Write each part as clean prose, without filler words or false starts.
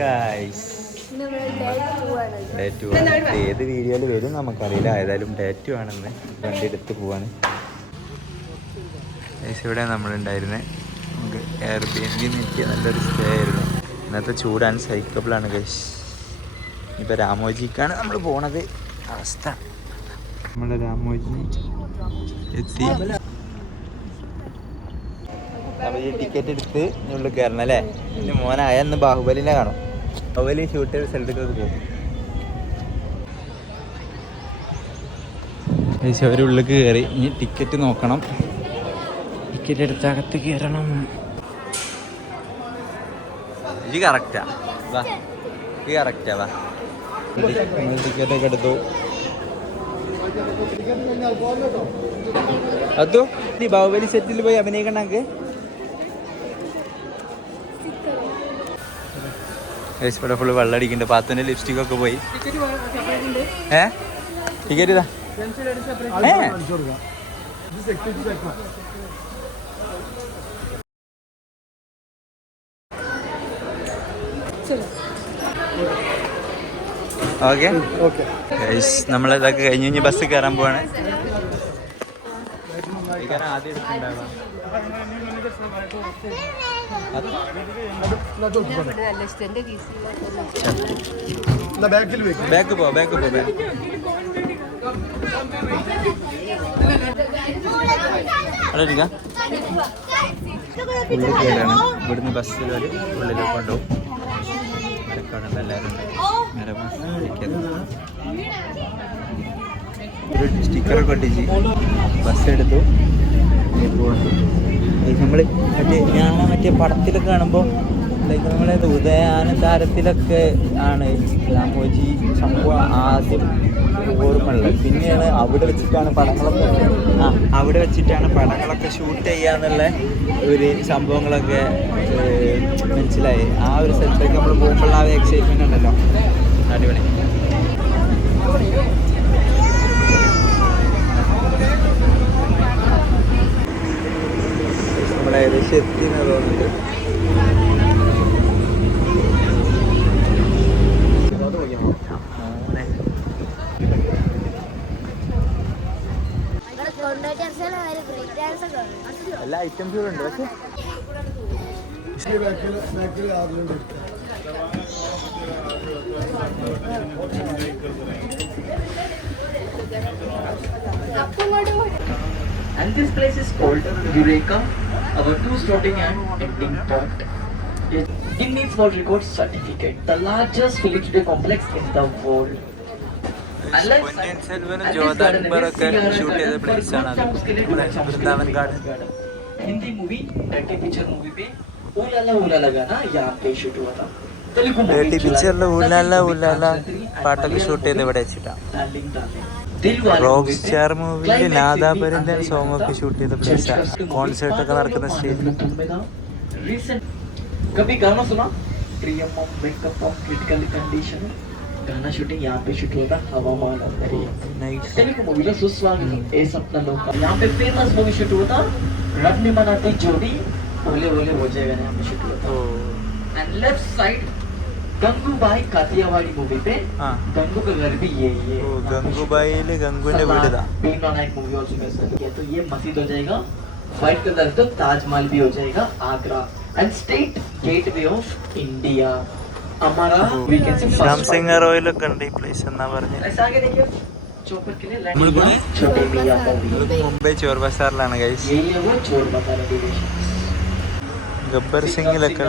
Guys, day 2 ആണ്. ഏത് വീഡിയോയിൽ വരും നമുക്കറിയില്ല. ഏതായാലും ഡേ 2 ആണെന്ന് വണ്ടി എടുത്ത് പോവാണ്. ഇവിടെ നമ്മളുണ്ടായിരുന്നത് എയർബിഎൻബി നോക്കിയ നല്ലൊരു സ്റ്റേ ആയിരുന്നു. ഇന്നത്തെ ചൂട് അൺസൈക്കബിളാണ് ഗൈസ്. ഇപ്പോൾ രാമോജിക്കാണ് നമ്മൾ പോണത്. അവസ്ഥ നമ്മുടെ രാമോജി എത്തി. നമ്മൾ ഈ ടിക്കറ്റ് എടുത്ത് ഉള്ളിൽ കയറണം അല്ലേ? ഇനി മോനായ അന്ന് ബാഹുബലിനെ കാണും. ബാഹുബലി ഷൂട്ട് ചെയ്ത സ്ഥലത്തേക്കൊക്കെ പോകും. ഒരു ഉള്ളിലേക്ക് കയറി. ഇനി ടിക്കറ്റ് നോക്കണം. ടിക്കറ്റ് എടുത്ത് അകത്ത് കയറണം. ഇത് കറക്റ്റാ വാ, ഇത് കറക്റ്റാ വാ. ടിക്കറ്റൊക്കെ എടുത്തു. അതോ നീ ബാഹുബലി സെറ്റിൽ പോയി അഭിനയിക്കണ്ട. നമുക്ക് ഇവിടെ ഫുള്ള് വെള്ളം അടിക്കുന്നുണ്ട്. പാത്തുവിൻ്റെ ലിപ്സ്റ്റിക്കൊക്കെ പോയി. ടിക്കറ്റ് ഇതാ. ഓക്കെ നമ്മളിതൊക്കെ കഴിഞ്ഞ് കഴിഞ്ഞ് ബസ് കയറാൻ പോവാണ്. ആദ്യം എടുത്തിട്ടുണ്ടാവാം. ബാക്ക് പോ. ഉള്ളിൽ കയറാണ്. ഇവിടുന്ന് ബസ്സിൽ ഒരു ഉള്ളിൽ കൊണ്ടുപോകും. എല്ലാവരും ഒരു സ്റ്റിക്കറൊക്കെ ഒട്ടിച്ച് ബസ് എടുത്തു. നമ്മൾ മറ്റേ പടത്തിലൊക്കെ കാണുമ്പോൾ ലൈക്ക് നമ്മളെ ഉദയാനതാരത്തിലൊക്കെ ആണ് രാമോജി സംഭവം ആദ്യം ഓർമ്മയുള്ളത്. പിന്നെയാണ് അവിടെ വെച്ചിട്ടാണ് പടങ്ങളൊക്കെ ഷൂട്ട് ചെയ്യാന്നുള്ള ഒരു സംഭവങ്ങളൊക്കെ മനസ്സിലായി. ആ ഒരു സ്ഥലത്തേക്ക് നമ്മൾ പോകുമ്പോൾ ആ എക്സൈറ്റ്മെന്റ് ഉണ്ടല്ലോ, അടിപൊളി. നമ്മൾ ഏകദേശം എത്തിയെന്ന് തോന്നുന്നുണ്ട്. എല്ലാ ഐറ്റംസും ഉണ്ട്. പക്ഷേ and this place is called Eureka, our 2 starting and ending point. Guinness World Records certificate, the largest film studio complex in the world. Ponniyin സെൽവനും ജോധാൻ അക്ബറൊക്കെ ഷൂട്ട് ചെയ്ത പ്ലേസ് ആണ് അത്. Vrindavan garden. Hindi movie dirty picture movie पे ऊलाला गाना यहाँ पे shoot हुआ था. ഡേർട്ടി പിക്ചറിൽ ഊലാല പാട്ടൊക്കെ ഷൂട്ട് ചെയ്ത് ഇവിടെ വെച്ചിട്ടാണ്. റോക്ക് സ്റ്റാർ മൂവിയിൽ നാദാപുരന്റെ സോങ് ഒക്കെ ഷൂട്ട് ചെയ്ത പ്ലേസാണ്. കോൺസേർട്ട് ഒക്കെ നടക്കുന്ന സ്റ്റേജ്. कभी गाना सुना? प्रियम मेकअप क्रिटिकल कंडीशन गाना शूटिंग यहाँ पे शूट होता. हवामान तेलुगु मूवी लो सुस्वागतम ए सपना लोका यहाँ पे फेमस मूवी शूट होता. रबनी मनाती जोड़ी ओले ओले हो जाएगा यहाँ पे शूट होता. And left side Gangubai Kathiawadi movie पे गंगू का घर भी यही है. गंगूबाई गंगूने वीड था. भीम नायक मूवी ऑल्सो कैसा किया. तो ये मस्जिद हो जाएगा. व्हाइट कलर तो ताजमहल भी हो जाएगा Agra. And state gateway of India हमारा वी कैन सी शामसिंगर ऑयल ഒക്കെ ഉണ്ട് ഈ പ്ലേസ് എന്നാ പറഞ്ഞു. ऐसा आगे देखिए चौपर के लिए लैंड छोटे मियां मूवी മുംബൈ ചോർ ബസാറിലാണ് ഗൈസ്. ये वो चोर बता रहे डिवीजन ഗബ്ബർ സിംഗിലൊക്കെ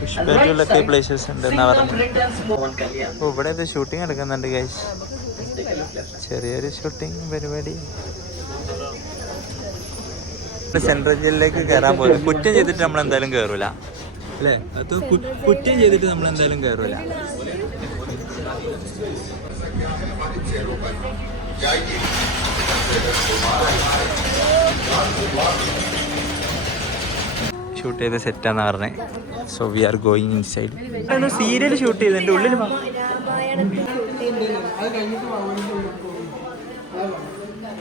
പുഷ്പയിലൊക്കെ പ്ലേസസ് ഉണ്ട് എന്നാ പറഞ്ഞു. ഓ ഇവിടെ ഇത് ഷൂട്ടിംഗ് എടുക്കുന്നുണ്ട് ഗൈസ്. ചെറിയൊരു ഷൂട്ടിംഗ് പരിപാടി. സെൻട്രൽ ജയിലിലേക്ക് കയറാൻ പോകും. കുറ്റം ചെയ്തിട്ട് നമ്മൾ എന്തായാലും കയറൂല അല്ലേ? അത് കുറ്റം ചെയ്തിട്ട് നമ്മൾ എന്തായാലും കയറൂല. ഷൂട്ട് ചെയ്ത സെറ്റാന്ന് പറഞ്ഞത്. So we are going inside. Serial shoot ചെയ്തതിൻ്റെ ഉള്ളിൽ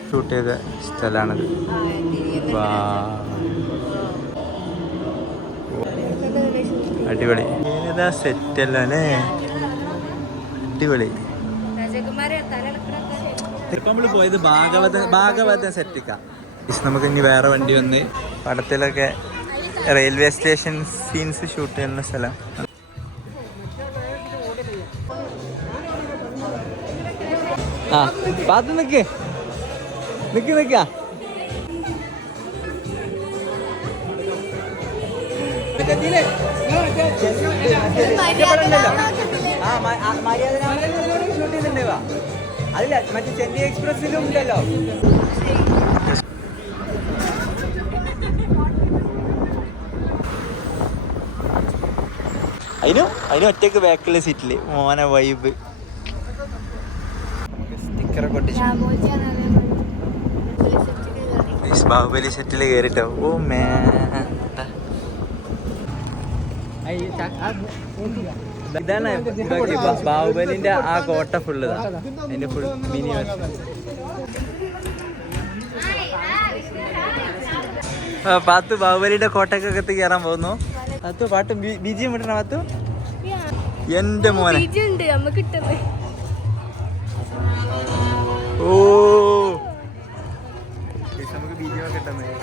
ഷൂട്ട് ചെയ്ത സ്ഥലമാണത്. അടിപൊളി. ഏതാ സെറ്റ് അല്ല അല്ലേ, അടിപൊളി. ഇപ്പൊ നമ്മള് പോയത് ഭാഗവതം സെറ്റിക്കാം. നമുക്ക് ഇനി വേറെ വണ്ടി വന്ന് പടത്തിലൊക്കെ റെയിൽവേ സ്റ്റേഷൻ സീൻസ് ഷൂട്ട് ചെയ്യുന്ന സ്ഥലം. ആ പാത്ത് നിക്ക് ഷൂട്ട് ചെയ്തിട്ടുണ്ടാവാ. അതില്ല, മറ്റേ ചെന്നൈ എക്സ്പ്രസിലും ഉണ്ടല്ലോ. അതിന് ഒറ്റക്ക് ബാക്കിലെ സീറ്റില് മോനെ വൈബ്. സ്റ്റിക്കറൊക്കെ ഒട്ടിച്ചു. ബാഹുബലി സെറ്റില് കേറിട്ടോ. ഓ മേ, ഇതാണ് ബാഹുബലിന്റെ ആ കോട്ട ഫുള്ള്. അതിന്റെ ഫുൾ മിനി വെർഷൻ. പാത്തു ബാഹുബലിയുടെ കോട്ടയ്ക്കകത്ത് കയറാൻ പോകുന്നു. പാത്തു പാട്ട് ബിജിയും വിട്ടണ. പാത്തു എന്റെ മോനെ. ഓ നമുക്ക് ബിജിയും കിട്ടുന്നത്.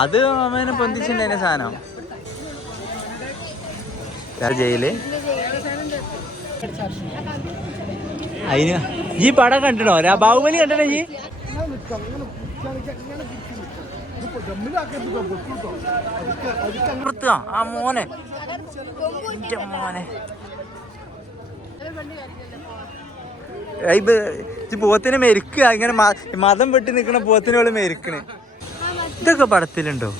അത് അമ്മേനെ പൊന്തിച്ചിട്ടുണ്ടതിന്റെ സാധനം. ജയില് അതിന് ഈ പടം കണ്ടിടോ? ബാഹുബലി കണ്ടിട്ടോ ഈ? ആ മോനെ, മോനെ പോത്തിനെ മെരുക്കുക. ഇങ്ങനെ മതം വെട്ടി നിക്കണ പോത്തിനോട് മെരുക്കണ്. ഇതൊക്കെ പടത്തിലുണ്ടോ?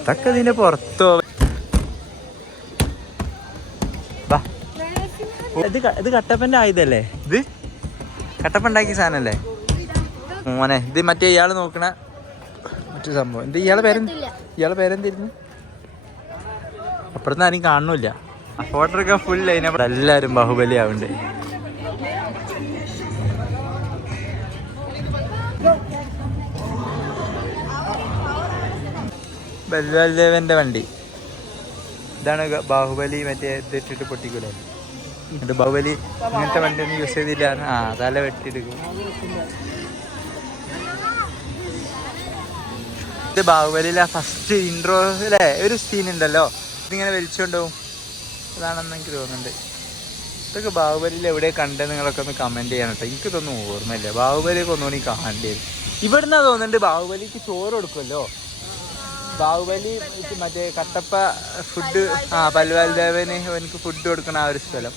ഇതൊക്കെ ഇതിന്റെ പുറത്തോ? ഇത് കട്ടപ്പന്റെ ആയുധല്ലേ? ഇത് കട്ടപ്പ ഉണ്ടാക്കിയ സാധനല്ലേ മോനെ? ഇത് മറ്റേ ഇയാള് നോക്കണ മറ്റു സംഭവം. ഇത് ഇയാളെ പേരെന്തിരുന്നു? അപ്പുറത്ത് ആരും കാണുന്നില്ല. ഫോട്ടോയൊക്കെ ഫുൾ ലൈനപ്പ്. എല്ലാരും ബാഹുബലി ആവണ്ടേ. ബൽദേവന്റെ വണ്ടി ഇതാണ്. ബാഹുബലി മറ്റേ ഇതിട്ടിട്ട് പൊട്ടിക്കൂലേ? ഇത് ബാഹുബലി ഇങ്ങനത്തെ വണ്ടി ഒന്നും യൂസ് ചെയ്തില്ല. ആ തല വെട്ടിയെടുക്കും. ഇത് ബാഹുബലിയിലെ ഫസ്റ്റ് ഇൻട്രോയിലെ ഒരു സീൻ ഉണ്ടല്ലോ, ഇതിങ്ങനെ വലിച്ചുകൊണ്ടുപോകും. അതാണെന്ന് എനിക്ക് തോന്നുന്നുണ്ട്. ഇതൊക്കെ ബാഹുബലിയിൽ എവിടെ കണ്ടത് നിങ്ങളൊക്കെ ഒന്ന് കമൻറ്റ് ചെയ്യണം കേട്ടോ. എനിക്കിതൊന്നും ഓർമ്മയില്ല. ബാഹുബലിയൊക്കെ ഒന്നുകൂടി കാണേണ്ടി വരും. ഇവിടുന്ന് തോന്നുന്നുണ്ട് ബാഹുബലിക്ക് ചോറ് കൊടുക്കുമല്ലോ. ബാഹുബലി മറ്റേ കട്ടപ്പ ഫുഡ്, പൽവാൽ ദേവന് എനിക്ക് ഫുഡ് കൊടുക്കണ ആ ഒരു സ്ഥലം.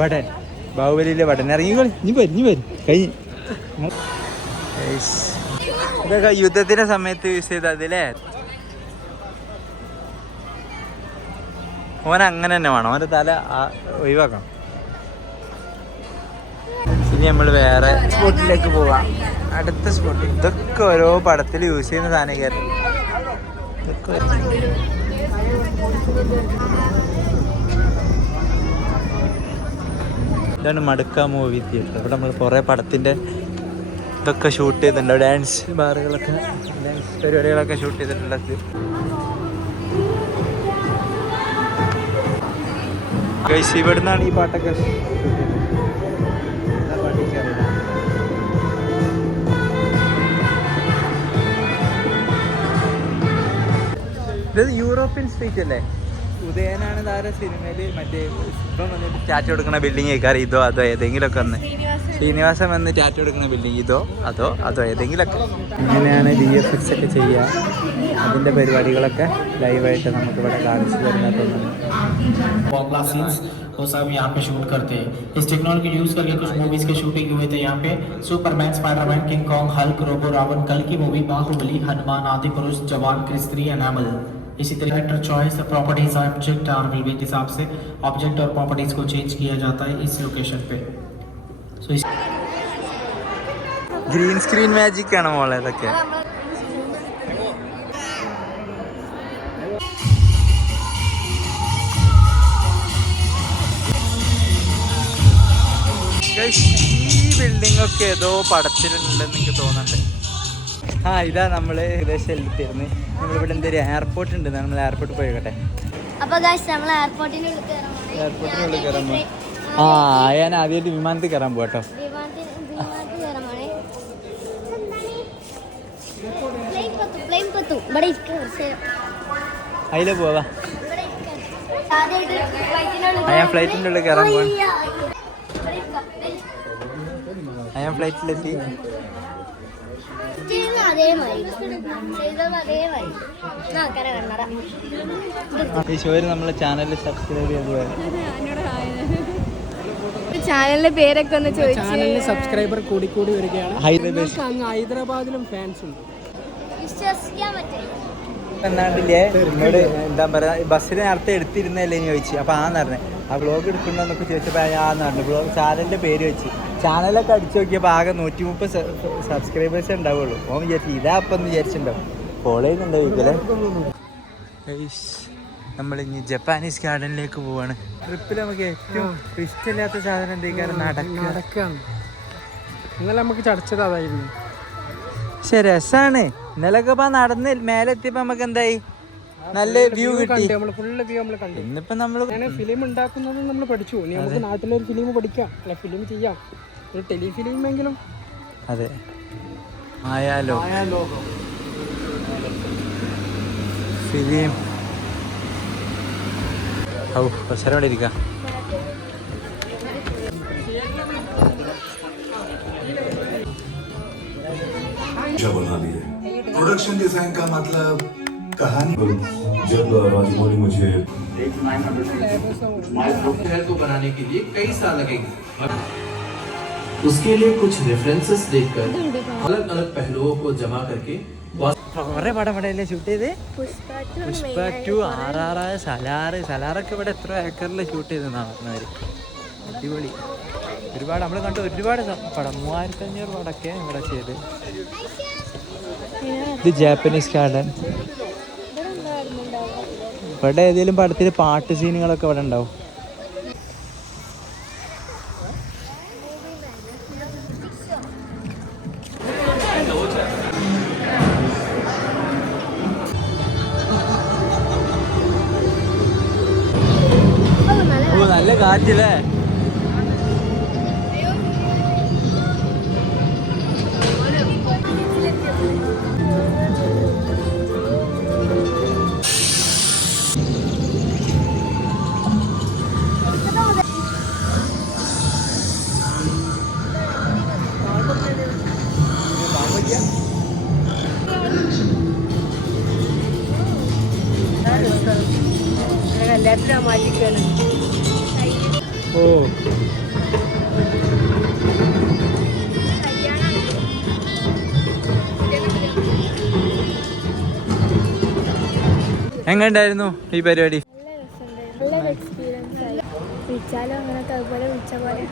ബടൻ, ബാഹുബലിയിലെ ബടൻ. ഇറങ്ങിക്കോളി, ഇനി വരും കഴിഞ്ഞ്. ഇതൊക്കെ യുദ്ധത്തിന്റെ സമയത്ത് യൂസ് ചെയ്ത അതിലേ. ഓൻ അങ്ങനെ തന്നെ വേണം, ഓൻ്റെ തല ഒഴിവാക്കണം. ഇനി നമ്മൾ വേറെ സ്പോട്ടിലേക്ക് പോവാം. അടുത്ത സ്പോട്ട്. ഇതൊക്കെ ഓരോ പടത്തിൽ യൂസ് ചെയ്യുന്ന സാധനം. ഇതാണ് മടുക്ക മൂവി തിയേറ്റർ. ഇവിടെ നമ്മൾ കുറേ പടത്തിൻ്റെ ഇതൊക്കെ ഷൂട്ട് ചെയ്തിട്ടുണ്ട്. ഡാൻസ് ബാറുകളൊക്കെ, ഡാൻസ് പരിപാടികളൊക്കെ ഷൂട്ട് ചെയ്തിട്ടുള്ളത്. ഇവിടെ നിന്നാണ് ഈ പാട്ടൊക്കെ. ഇത് യൂറോപ്യൻ സ്ട്രീറ്റ് അല്ലേ? ഉദയനാണ് താര സിനിമയിൽ മറ്റേ ഇപ്പം വന്നിട്ട് ടാറ്റു കൊടുക്കുന്ന ബിൽഡിങ് കേൾക്കാറ്. ഇതോ അതോ ഏതെങ്കിലുമൊക്കെ ഒന്ന് ശ്രീനിവാസൻ വന്ന് ടാറ്റു കൊടുക്കുന്ന ബിൽഡിങ് ഇതോ അതോ ഏതെങ്കിലുമൊക്കെ. ഇങ്ങനെയാണ് VFX ഒക്കെ ചെയ്യുക. അതിൻ്റെ പരിപാടികളൊക്കെ ലൈവായിട്ട് നമുക്കിവിടെ കാണിച്ചു തരുന്ന തോന്നുന്നു. वो सब यहाँ पे शूट करते हैं. इस टेक्नोलॉजी यूज करके कुछ मूवीज के शूटिंग हुए थे यहाँ पे. Superman, Spiderman, King Kong, Hulk, robo Ravan, कल की मूवी बाहुबली, हनुमान, आदि पुरुष, जवान, क्रिस 3, एनिमल. इसी तरह एक्टर चॉइस, प्रॉपर्टीज, ऑब्जेक्ट और विल के हिसाब से ऑब्जेक्ट और प्रॉपर्टीज को चेंज किया जाता है इस लोकेशन पे. सो ഗ്രീൻ സ്ക്രീൻ മാജിക് ആണ് മോളെ ഇതൊക്കെ. ഈ ബിൽഡിംഗ് ഒക്കെ ഏതോ പടത്തിലുണ്ടെന്ന് എനിക്ക് തോന്നുന്നുണ്ട്. ഇതാ നമ്മള് ഏകദേശം എത്തിയിരുന്നു. നമ്മളിവിടെ എന്തൊരു എയർപോർട്ട് ഉണ്ട്, നമ്മൾ എയർപോർട്ടിൽ പോയിക്കട്ടെ. എയർപോർട്ടിനുള്ളിൽ കയറാൻ പോവാ. ഞാൻ ആദ്യമായിട്ട് വിമാനത്തിൽ കയറാൻ പോവാട്ടോ. അതിലെ പോവാ. ഞാൻ ഫ്ലൈറ്റിൻ്റെ ഉള്ളിൽ കയറാൻ പോവാ. ഞാൻ ഫ്ലൈറ്റിലെത്തി. ഈശോര് നമ്മളെ ചാനലിൽ സബ്സ്ക്രൈബ് ചെയ്ത് പോയാൽ ചാനലിന്റെ പേരൊക്കെ ഒന്ന് ചോദിച്ചു. ചാനലിൽ സബ്സ്ക്രൈബർ കൂടി വരികയാണ്. ഹൈദരാബാദിലും ഫാൻസ് ഉണ്ട്. വിശ്വസിക്കാൻ പറ്റില്ല. എന്നാണ്ടില്ലേ എന്നോട് എന്താ പറയാ, ബസ്സിന് നേരത്തെ എടുത്തിരുന്നല്ലേ ചോദിച്ചു. അപ്പൊ പറഞ്ഞേ ആ വ്ളോഗ് എടുക്കണമെന്നൊക്കെ ചോദിച്ചപ്പോൾ ഞാന്ന് പറഞ്ഞു വ്ളോഗ് ചാനലിന്റെ പേര് വെച്ച്. ചാനലൊക്കെ അടിച്ചു നോക്കിയപ്പോൾ ആകെ 130 സബ്സ്ക്രൈബേഴ്സേ ഉണ്ടാവുള്ളൂ. ഓൻ വിചാരിച്ചു ഇതാ അപ്പം വിചാരിച്ചിട്ടുണ്ടാവും. ഫോളോ ചെയ്യുന്നുണ്ടോ ഇതല്ലേ. നമ്മളിനി ജപ്പാനീസ് ഗാർഡനിലേക്ക് പോവാണ്. ട്രിപ്പിൽ നമുക്ക് ഏറ്റവും ഇഷ്ടമില്ലാത്ത സാധനം എന്തെങ്കിലും നടക്കാണ്. ഇന്നലെ നമുക്ക് ചടച്ചത് അതായിരുന്നു. പക്ഷെ രസാണ്. ഇന്നലൊക്കെ ഇപ്പൊ നടന്ന് മേലെത്തിയപ്പോ നമുക്ക് എന്തായി, നല്ല വ്യൂ കിട്ടി. ഫുള്ള് വ്യൂ നമ്മൾ കണ്ടു. ഇന്നിപ്പോ നമ്മള് ഫിലിം ഉണ്ടാക്കുന്നത് നമ്മൾ പഠിച്ചു. ഇനി നമുക്ക് നാട്ടിലൊരു ഫിലിം പഠിക്കാം, അല്ല ഫിലിം ചെയ്യാം, ഒരു ടെലിഫിലിം എങ്കിലും. അതെ, ആയാലോ ഫിലിം. അവസരം ഇവിടെ ഇരിക്കാം. बना दी है। प्रोडक्शन डिजाइन का मतलब कहानी। जब राजमौली मुझे को बनाने के लिए कई साल लगेंगे। उसके लिए कुछ रेफरेंसेस देखकर अलग अलग पहलुओं को जमा करके കുറെ പടം ഇവിടെ ഷൂട്ട് ചെയ്ത്. പുഷ്പ 2, RRR, സലാറൊക്കെ ഇവിടെ എത്ര ഏക്കറിൽ ഷൂട്ട് ചെയ്തെന്നാണ് പറഞ്ഞവര്. അടിപൊളി. ഒരുപാട് നമ്മൾ കണ്ട ഒരുപാട് പടം, 3500 പടമൊക്കെ ഇവിടെ ചെയ്ത്. ഇത് ജാപ്പനീസ് ഗാർഡൻ. ഇവിടെ ഏതെങ്കിലും പടത്തിൽ പാട്ട് സീനുകളൊക്കെ ഇവിടെ ഉണ്ടാവും. നല്ല കാറ്റില്ലേ. ഓ എങ്ങനെയുണ്ടായിരുന്നു ഈ പരിപാടി? നല്ലൊരു എക്സ്പീരിയൻസ് ആയി. വിളിച്ചാലും അങ്ങനത്തെ അതുപോലെ വിളിച്ച പോലെ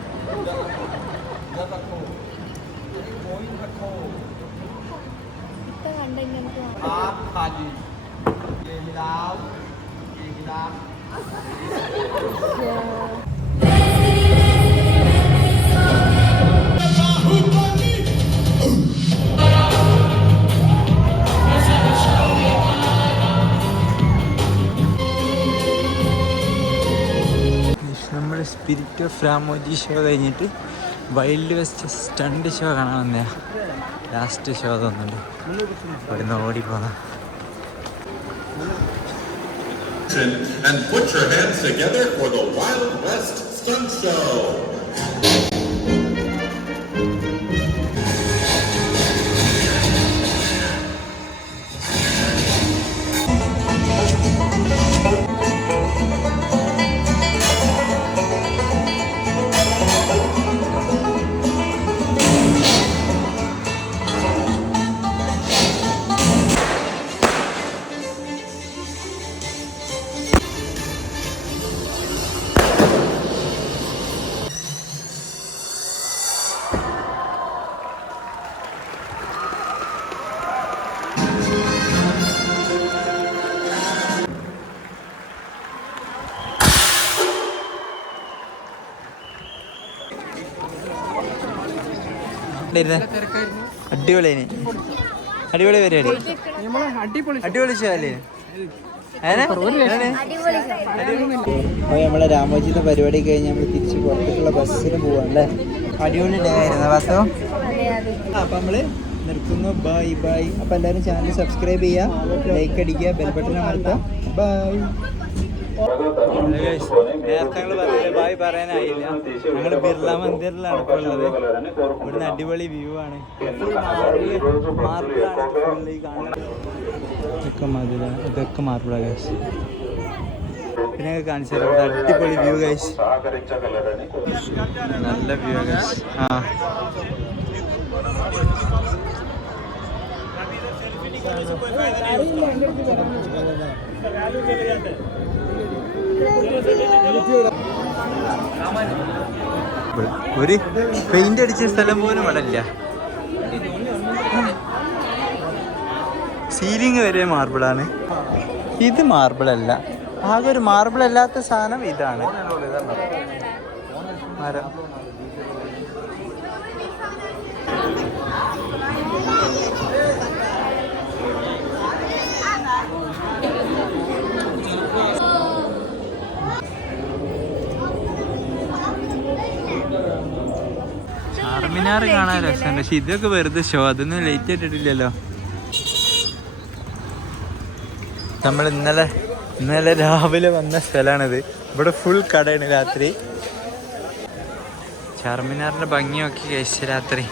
ഇപ്പൊ കണ്ടെങ്കിൽ നമ്മൾ സ്പിരിറ്റ് ഓഫ് രാമോജി ഷോ കഴിഞ്ഞിട്ട് വൈൽഡ് വെസ്റ്റ് സ്റ്റണ്ട് ഷോ കാണാൻ വന്നയാ. ലാസ്റ്റ് ഷോ തോന്നുന്നുണ്ട്. ഇവിടുന്ന് ഓടിപ്പോന്ന. and put your hands together for the Wild West Stunt Show. ഉണ്ടായിരുന്നേ? അടിപൊളിയാണ്. അടിപൊളി പരിപാടി. അടിപൊളി ഷോ അല്ലേ? നമ്മളെ രാമോജിന്റെ പരിപാടി കഴിഞ്ഞ് നമ്മൾ തിരിച്ച് പുറത്തേക്കുള്ള ബസ്സിന് പോവാണല്ലേ. അടിപൊളി ഡേ ആയിരുന്നു വാസ്തവം. അപ്പൊ നമ്മള് നിർത്തുന്നു. Bye bye. അപ്പൊ എല്ലാവരും ചാനൽ സബ്സ്ക്രൈബ് ചെയ്യുക, ലൈക്ക് അടിക്കുക, ബെൽ ബട്ടൺ അമർത്താം. ബൈ. നേരത്തെ ഞങ്ങൾ പറഞ്ഞില്ല ബൈ പറയാനായില്ല. ഞങ്ങൾ ബിർള മന്ദിറിലാണ് ഇപ്പോൾ ഉള്ളത്. ഇവിടുന്ന് അടിപൊളി വ്യൂ ആണ്. മാർബിളാണ് ഫുള്ള് ഈ കാണുന്നത്. ഇതൊക്കെ മാർബിളാണ് ഗൈസ്. പിന്നെ കാണിച്ചു തരാം അടിപൊളി വ്യൂ ഗൈസ്. നല്ല വ്യൂ ഗൈസ്. ആ ഒരു പെയിന്റ് അടിച്ച സ്ഥലം പോലും ഇവിടെ ഇല്ല. സീലിംഗ് വരെ മാർബിളാണ്. ഇത് മാർബിൾ അല്ല. ആകെ ഒരു മാർബിൾ അല്ലാത്ത സാധനം ഇതാണ് മരം. ചാർമിനാർ കാണാൻ രസമുണ്ട്. പക്ഷെ ഇതൊക്കെ വെറുതെ ഷോ. അതൊന്നും ലൈറ്റ് ഇട്ടിട്ടില്ലല്ലോ. നമ്മൾ ഇന്നലെ രാവിലെ വന്ന സ്ഥലമാണിത്. ഇവിടെ ഫുൾ കടയാണ് രാത്രി. ചാർമിനാറിന്റെ ഭംഗി നോക്കി കഴിച്ച രാത്രി.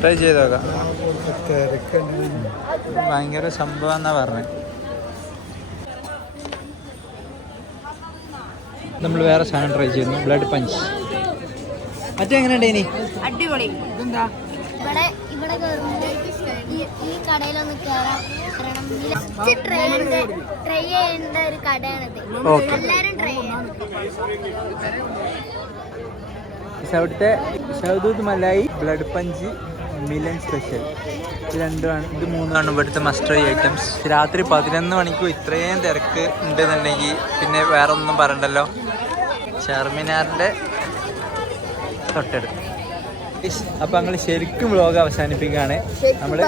ട്രൈ ചെയ്ത് നോക്കാം. ഭയങ്കര സംഭവം എന്നാ പറഞ്ഞത്. നമ്മൾ വേറെ സാധനം ട്രൈ ചെയ്യുന്നു. Blood punch. മറ്റെങ്ങനെയുണ്ട് ഇനി? അടിപൊളി. ഇവിടെ ഈ കടയിലൊന്ന് കയറാം. ട്രൈ ചെയ്യേണ്ട ഒരു കടയാണിത്. എല്ലാരും ട്രൈ ചെയ്യണം. അവിടുത്തെ ഷൗദൂദ് മലായി, ബ്ലഡ് പഞ്ച്, മിലൻ സ്പെഷ്യൽ. ഇത് രണ്ടുമാണ്. ഇത് മൂന്നാണ് ഇവിടുത്തെ മസ്റ്റ് ട്രൈ ഐറ്റംസ്. രാത്രി 11 മണിക്കും ഇത്രയും തിരക്ക് ഉണ്ടെന്നുണ്ടെങ്കിൽ പിന്നെ വേറെ ഒന്നും പറയണ്ടല്ലോ. ചാർമിനാറിൻ്റെ തൊട്ടടുത്ത്. അപ്പം ഞങ്ങൾ ശരിക്കും വ്ലോഗ് അവസാനിപ്പിക്കുകയാണ്. നമ്മൾ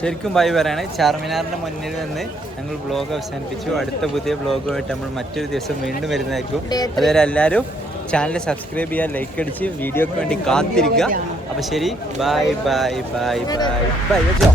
ശരിക്കും ബൈ പറയാണ്. ചാർമിനാറിൻ്റെ മുന്നിൽ നിന്ന് ഞങ്ങൾ വ്ലോഗ് അവസാനിപ്പിച്ചു. അടുത്ത പുതിയ വ്ലോഗുമായിട്ട് നമ്മൾ മറ്റൊരു ദിവസം വീണ്ടും വരുന്നതായിരിക്കും. അതുവരെ എല്ലാവരും ചാനൽ സബ്സ്ക്രൈബ് ചെയ്യുക, ലൈക്ക് അടിച്ച് വീഡിയോക്ക് വേണ്ടി കാത്തിരിക്കുക. അപ്പോൾ ശരി, bye bye bye bye bye വെച്ചോ.